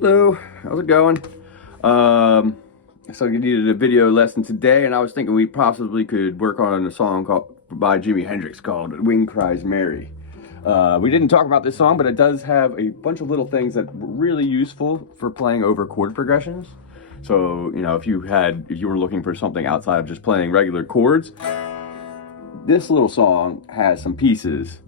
Hello, how's it going? So you needed a video lesson today, and I was thinking we possibly could work on a song by Jimi Hendrix called "Wind Cries Mary." We didn't talk about this song, but it does have a bunch of little things that were really useful for playing over chord progressions. So, you know, if you were looking for something outside of just playing regular chords, this little song has some pieces.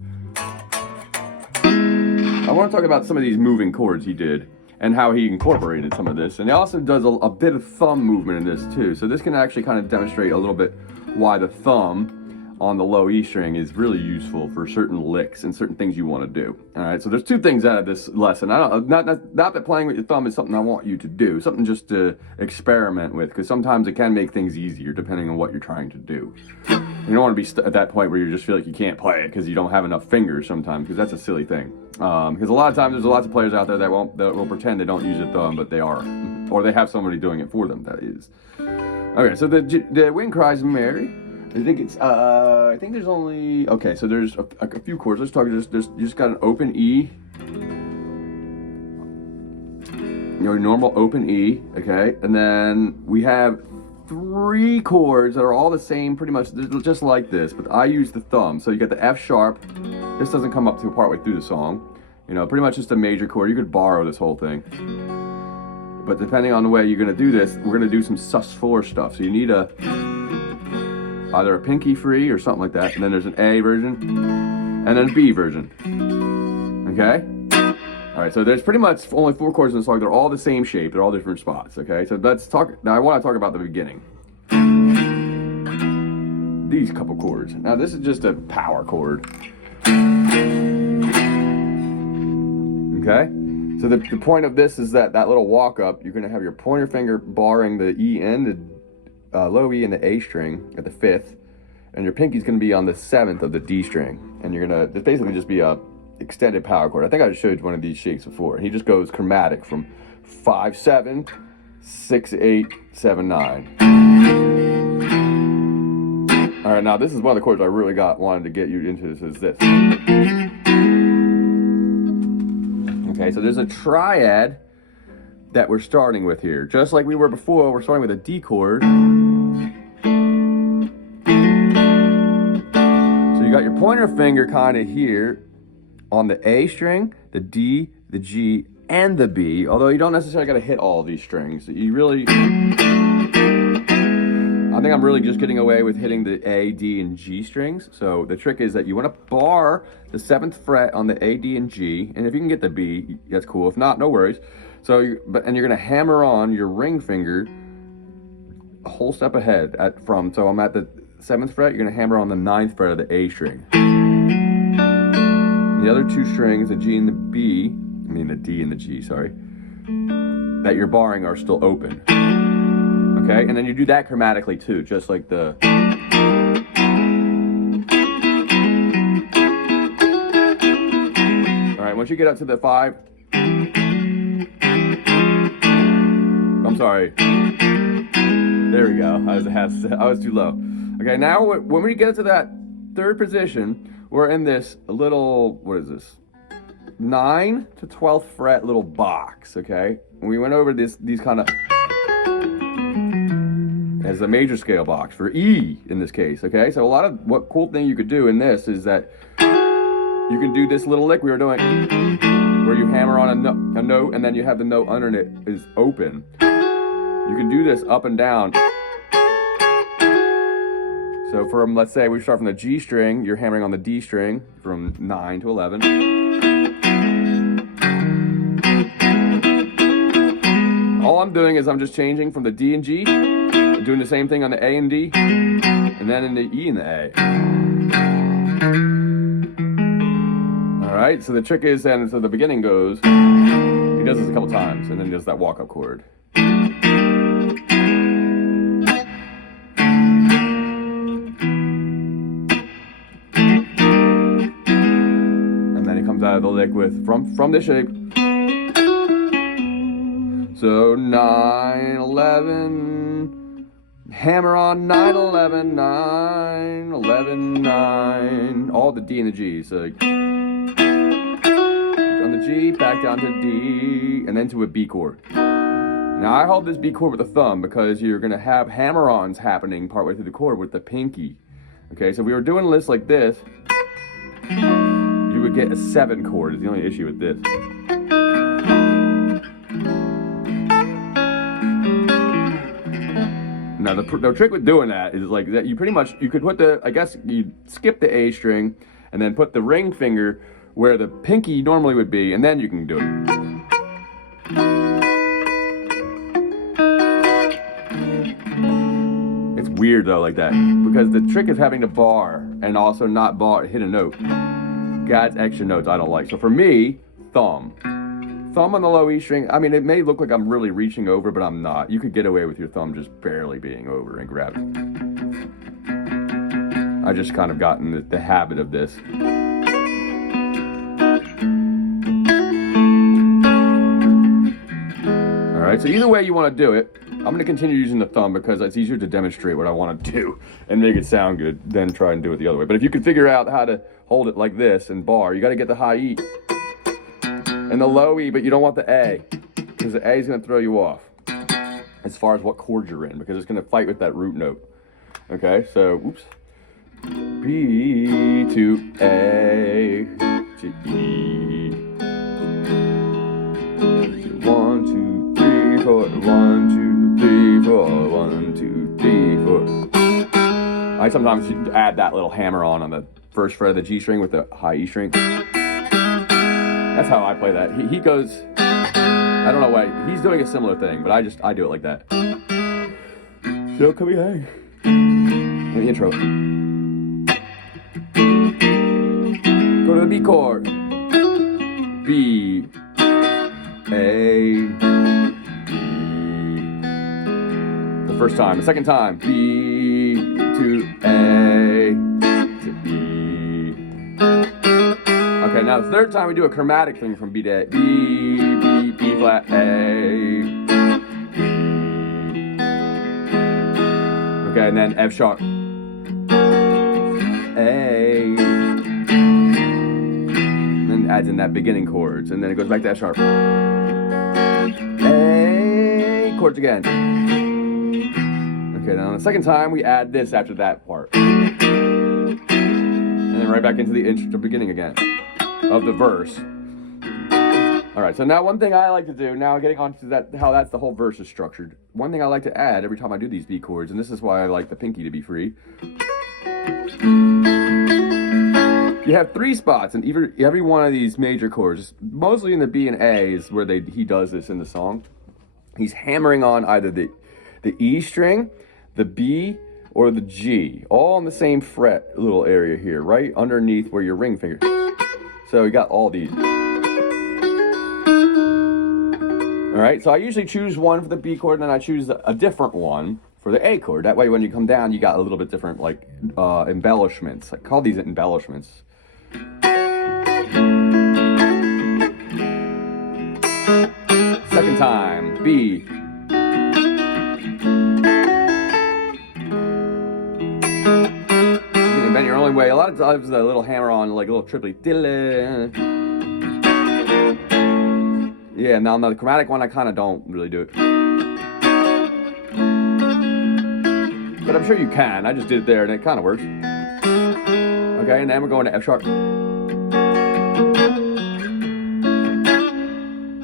I want to talk about some of these moving chords he did and how he incorporated some of this. And he also does a bit of thumb movement in this too. So this can actually kind of demonstrate a little bit why the thumb on the low E string is really useful for certain licks and certain things you want to do. All right, so there's two things out of this lesson. Not that playing with your thumb is something I want you to do, something just to experiment with, because sometimes it can make things easier depending on what you're trying to do. You don't want to be at that point where you just feel like you can't play it because you don't have enough fingers sometimes, because that's a silly thing. Because a lot of times there's lots of players out there that will pretend they don't use a thumb, but they are, or they have somebody doing it for them. That is. Okay, so the Wind Cries Mary. I think there's only, okay, so there's a few chords. Let's talk, you just got an open E. Your normal open E, okay? And then we have 3 chords that are all the same, pretty much just like this, but I use the thumb. So you got the F sharp. This doesn't come up to partway through the song. You know, pretty much just a major chord. You could borrow this whole thing. But depending on the way you're gonna do this, we're gonna do some sus4 stuff. So you need either a pinky free or something like that, and then there's an A version, and then a B version. Okay? Alright, so there's pretty much only 4 chords in the song. They're all the same shape, they're all different spots, okay? So let's talk, now I want to talk about the beginning. These couple chords. Now this is just a power chord. Okay? So the point of this is that little walk up, you're going to have your pointer finger barring the E and the low E and the A string at the 5th, and your pinky's going to be on the 7th of the D string, and you're going to, this basically just be a extended power chord. I think I showed you one of these shapes before, and he just goes chromatic from 5-7, 6-8, 7-9. All right, now this is one of the chords I really wanted to get you into. This is this. Okay, so there's a triad that we're starting with here. Just like we were before, we're starting with a D chord. So you got your pointer finger kind of here on the A string, the D, the G, and the B, although you don't necessarily got to hit all of these strings. You really, I think I'm really just getting away with hitting the A, D, and G strings. So the trick is that you want to bar the 7th fret on the A, D, and G, and if you can get the B, that's cool. If not, no worries. So, you're going to hammer on your ring finger a whole step ahead so I'm at the 7th fret, you're going to hammer on the 9th fret of the A string. And the other 2 strings, the G and the B, the D and the G, sorry, that you're barring are still open. Okay, and then you do that chromatically too, just like the... All right, once you get up to the 5, I'm sorry. There we go. I was too low. Okay, now when we get to that 3rd position, we're in this little, what is this? 9 to 12th fret little box, okay? And we went over these kind of as a major scale box for E in this case, okay? So what cool thing you could do in this is that you can do this little lick we were doing where you hammer on a note and then you have the note under it is open. You can do this up and down. So let's say we start from the G string, you're hammering on the D string from 9 to 11. All I'm doing is I'm just changing from the D and G, doing the same thing on the A and D, and then in the E and the A. All right, so the trick is then, so the beginning goes, he does this a couple times, and then does that walk-up chord. Out of the lick with from this shape. So 9, 11, hammer on 9, 11, 9, 11, 9, all the D and the G. So on the G, back down to D, and and then to a B chord. Now I hold this B chord with the thumb because you're gonna have hammer-ons happening partway through the chord with the pinky. Okay, so if we were doing lists like this, you would get a 7 chord, is the only issue with this. Now the trick with doing that is like that you pretty much, you could put the, I guess you skip the A string and then put the ring finger where the pinky normally would be, and then you can do it. It's weird though like that, because the trick is having to bar and also not hit a note. God's extra notes I don't like. So for me, thumb on the low E string. I mean, it may look like I'm really reaching over, but I'm not. You could get away with your thumb just barely being over and grabbing. I just kind of gotten the habit of this. All right, so either way you want to do it, I'm going to continue using the thumb because it's easier to demonstrate what I want to do and make it sound good than try and do it the other way. But if you can figure out how to hold it like this and bar, you got to get the high E and the low E, but you don't want the A, because the A is going to throw you off as far as what chord you're in, because it's going to fight with that root note. Okay, so, oops. B to A to E. 1, 2, 3, 4. 1, 2, 3, 4. 1, 2, 3, 4. I sometimes add that little hammer on the first fret of the G string with the high E string. That's how I play that. He goes, I don't know why, he's doing a similar thing, but I do it like that. So come here. In the intro. Go to the B chord. B, A, B. The first time. The second time. B to A to E. Okay, now the third time we do a chromatic thing from B to A. B, B, B flat, A. Okay, and then F sharp. A. And then adds in that beginning chords, and then it goes back to F sharp. A chords again. Okay, now on the second time we add this after that part. And then right back into the beginning again of the verse. All right, so now one thing I like to do, now getting on to that, how that's the whole verse is structured. One thing I like to add every time I do these B chords, and this is why I like the pinky to be free. You have 3 spots in every one of these major chords, mostly in the B and A is where he does this in the song. He's hammering on either the E string, the B, or the G, all on the same fret little area here, right underneath where your ring finger. So you got all these. All right, so I usually choose one for the B chord, and then I choose a different one for the A chord. That way when you come down, you got a little bit different, like, embellishments. I call these embellishments. Second time, B. You can invent your own way. A lot of times the little hammer on, like a little triplet. Yeah, now the chromatic one, I kind of don't really do it. But I'm sure you can. I just did it there and it kind of works. Okay, and then we're going to F sharp.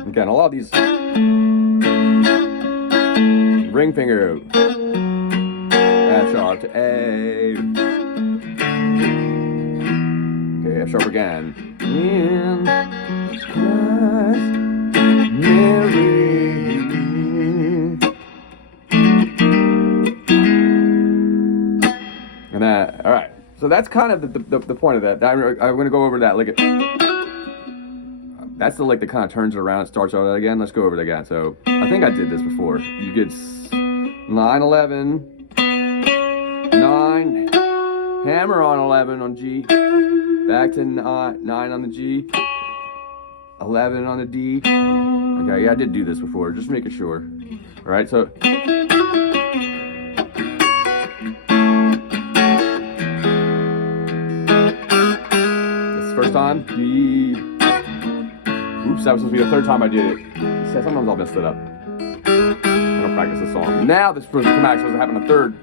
Again, a lot of these ring finger, F sharp to A. Okay, F sharp again. In Christ, Mary. And that, all right. So that's kind of the point of that. I'm going to go over that. Look at. That's the kind of turns it around and starts over that again. Let's go over that again. So I think I did this before. You get 9, 11, 9, hammer on 11 on G, back to 9 on the G, 11 on the D. Okay, yeah, I did do this before, just making sure. All right, so. This first time, D. Oops, that was supposed to be the third time I did it. sometimes I'll mess it up. I don't practice the song. Now this supposed to come back, supposed to happen a third.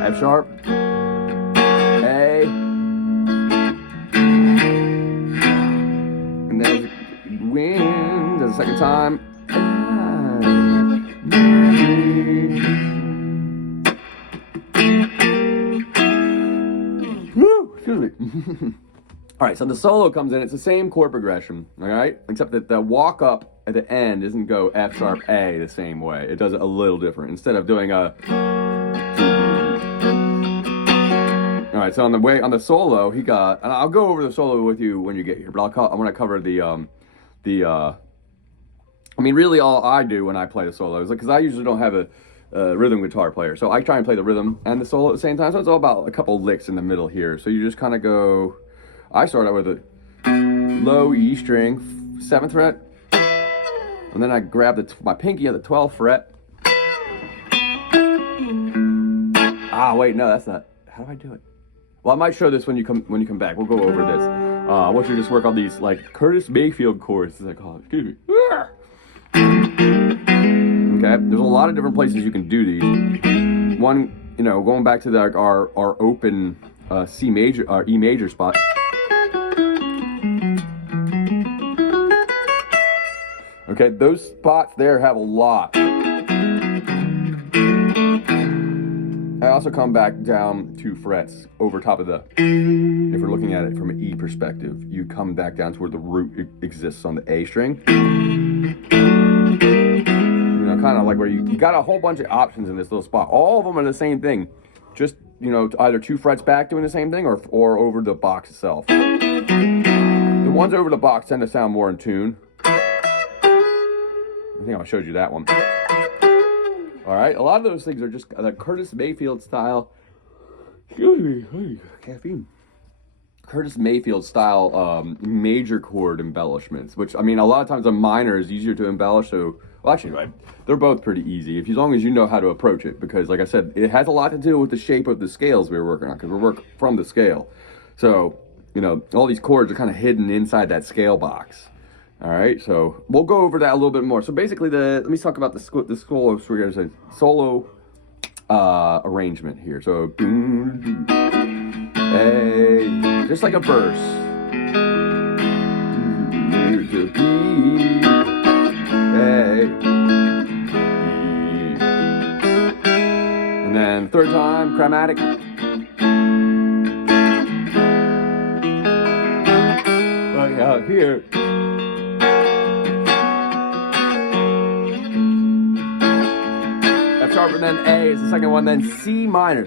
F sharp, A, and then wind the second time. Woo, excuse me. All right, so the solo comes in. It's the same chord progression, all right, except that the walk up at the end doesn't go F sharp A the same way. It does it a little different. Instead of doing a. All right, so on the solo, he got, and I'll go over the solo with you when you get here, but I want to cover I mean, really all I do when I play the solo is, because I usually don't have a rhythm guitar player, so I try and play the rhythm and the solo at the same time, so it's all about a couple licks in the middle here. So you just kind of go, I start out with a low E string, 7th fret, and then I grab my pinky at the 12th fret. Ah, wait, no, that's not, how do I do it? Well, I might show this when you come back. We'll go over this. I want you to just work on these, like, Curtis Mayfield chords, as I call it. Excuse me. Okay, there's a lot of different places you can do these. One, you know, going back to our open C major, our E major spot. Okay, those spots there have a lot. I also come back down 2 frets over top of the, if we're looking at it from an E perspective, you come back down to where the root exists on the A string. You know, kind of like where you got a whole bunch of options in this little spot. All of them are the same thing. Just, you know, either 2 frets back doing the same thing or over the box itself. The ones over the box tend to sound more in tune. I think I showed you that one. All right, a lot of those things are just the Curtis Mayfield style. Excuse me, caffeine. Curtis Mayfield style major chord embellishments, which, I mean, a lot of times a minor is easier to embellish. So, well, actually, they're both pretty easy as long as you know how to approach it. Because, like I said, it has a lot to do with the shape of the scales we were working on, because we're working from the scale. So, you know, all these chords are kind of hidden inside that scale box. All right, so we'll go over that a little bit more. So basically, let me talk about the solo arrangement here. So, A, just like a verse. A, and then third time, chromatic. Like out here. Sharp, and then A is the second one, then C minor.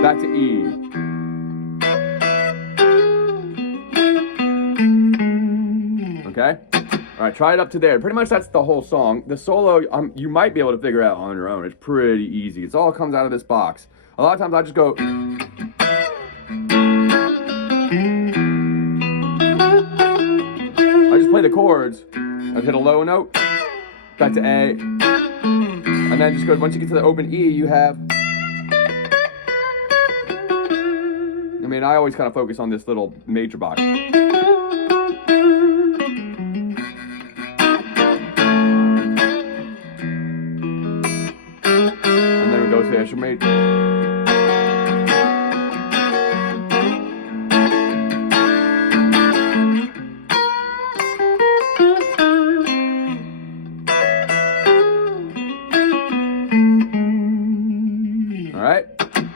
Back to E. Okay? All right, try it up to there. Pretty much that's the whole song. The solo, you might be able to figure out on your own. It's pretty easy. It all comes out of this box. A lot of times I just go... I just play the chords. I hit a low note. Back to A, and then just go, once you get to the open E, you have, I mean, I always kind of focus on this little major box. And then we go to extra major.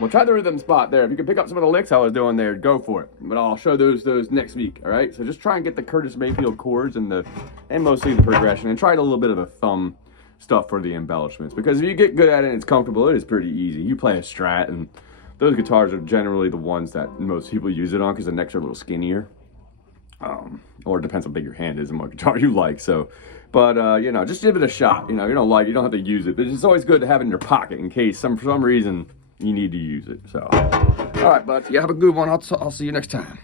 Well, try the rhythm spot there. If you can pick up some of the licks I was doing there, go for it. But I'll show those next week, all right? So just try and get the Curtis Mayfield chords and mostly the progression, and try a little bit of the thumb stuff for the embellishments. Because if you get good at it and it's comfortable, it is pretty easy. You play a Strat, and those guitars are generally the ones that most people use it on because the necks are a little skinnier. Or it depends how big your hand is and what guitar you like. So, but you know, just give it a shot. You know, you don't have to use it, but it's always good to have it in your pocket in case for some reason you need to use it. So, all right, bud. You have a good one. I'll see you next time.